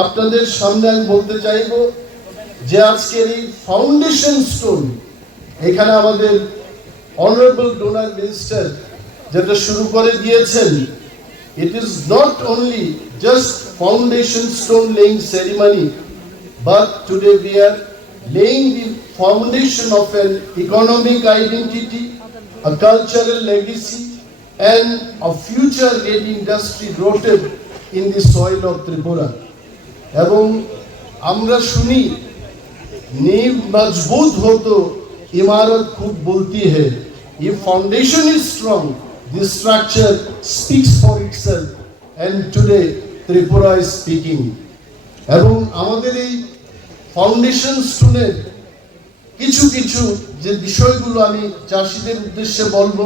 আপনাদের সামনে আমি বলতে চাইবো যে আজকের এই ফাউন্ডেশন স্টোন এখানে আমাদের অনারেবল ডোনার মিনিস্টার যেটা শুরু করে দিয়েছেন, it is not only just foundation stone laying ceremony, but today we are laying the foundation of an economic identity, a cultural legacy, and a future-ready industry rooted in the soil of Tripura. এবং আমরা শুনি नींव मजबूत हो तो इमारत खूब बोलती है. If foundation is strong, the structure speaks for itself, and today Tripura is speaking. এবং আমাদের এই ফাউন্ডেশন স্টোনের কিছু কিছু যে বিষয়গুলো আমি চাষিদের উদ্দেশ্যে বলবো,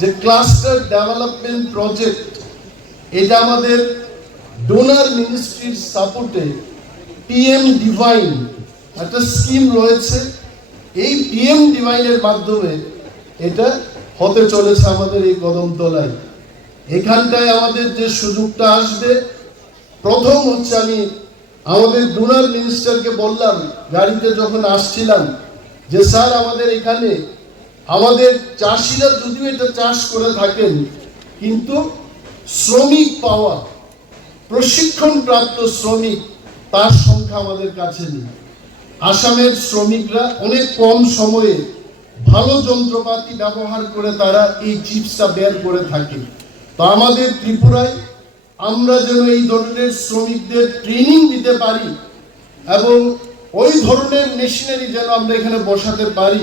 যে ক্লাস্টার ডেভেলপমেন্ট প্রজেক্ট, এটা আমাদের ডোনার মিনিস্ট্রির সাপোর্টে পিএম ডিভাইন একটা স্কিম রয়েছে. এই পিএম ডিভাইনের মাধ্যমে এটা হতে চলেছে আমাদের এই কদমতলায়. এখানটায় আমাদের যে সুযোগটা আসবে, প্রথম হচ্ছে আমি আমাদের ডোনার মিনিস্টারকে বললাম গাড়িতে যখন আসছিলাম যে স্যার আমাদের এখানে আমাদের চাষিরা যদিও এটা চাষ করে থাকেন, কিন্তু শ্রমিক পাওয়া, প্রশিক্ষণ প্রাপ্ত শ্রমিক তার সংখ্যা আমাদের কাছে নেই. আসামের শ্রমিকরা অনেক কম সময়ে ভালো যন্ত্রপাতি ব্যবহার করে তারা এই চিপসটা বের করে থাকে. তো আমাদের ত্রিপুরায় আমরা যেন এই ধরনের শ্রমিকদের ট্রেনিং দিতে পারি এবং ওই ধরনের মেশিনারি যেন আমরা এখানে বসাতে পারি,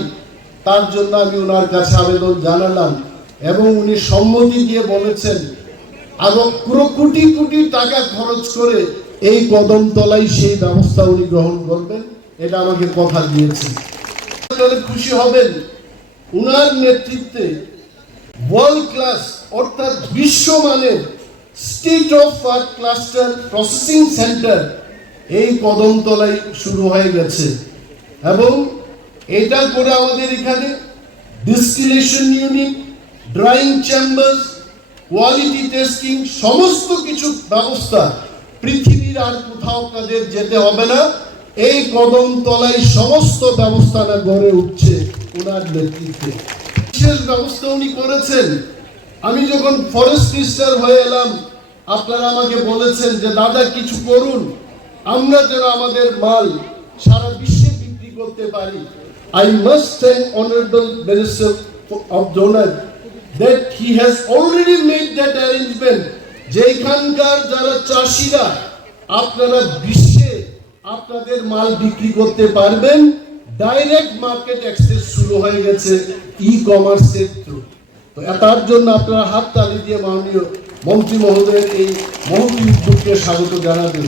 তার জন্য আমি ওনার কাছে আবেদন জানালাম এবং উনি সম্মতি দিয়ে বলেছেন এবং পুরো কোটি কোটি টাকা খরচ করে এই কদমতলায় সেই ব্যবস্থা উনি গ্রহণ করবেন, এটা আমাকে কথা দিয়েছেন. আপনারা খুশি হবেন, উনার নেতৃত্বে ওয়ার্ল্ড ক্লাস অর্থাৎ বিশ্বমানের state of art cluster processing centre এই কদমতলায় শুরু হয়ে গেছে. এবং এটা করে আমাদের এখানে distillation unit, drawing chambers, quality testing, সমস্ত কিছু ব্যবস্থা পৃথিবীর আর কোথাও আপনাদের যেতে হবে না. এই কদমতলায় সমস্ত ব্যবস্থা না গড়ে উঠছে ওনার নেতৃত্বে. বিশেষ ব্যবস্থা উনি করেছেন. আমি যখন ফরেস্ট মিনিস্টার হয়ে এলাম, আপনারা আমাকে বলেছেন যে দাদা কিছু করুন, আমরা যেন আমাদের মাল সারা বিশ্বে বিক্রি করতে পারি. I must thank Honorable Minister of Donor that he has already made that arrangement. যেখানকার যারা চাষিরা আপনারা বিশ্বে আপনাদের মাল বিক্রি করতে পারবেন, ডাইরেক্ট মার্কেট অ্যাক্সেস শুরু হয়ে গেছে ই-কমার্সের থ্রু. তো তার জন্য আপনারা হাততালি দিয়ে মাননীয় মন্ত্রী মহোদয়ের এই মহৎ উদ্যোগকে স্বাগত জানাবেন.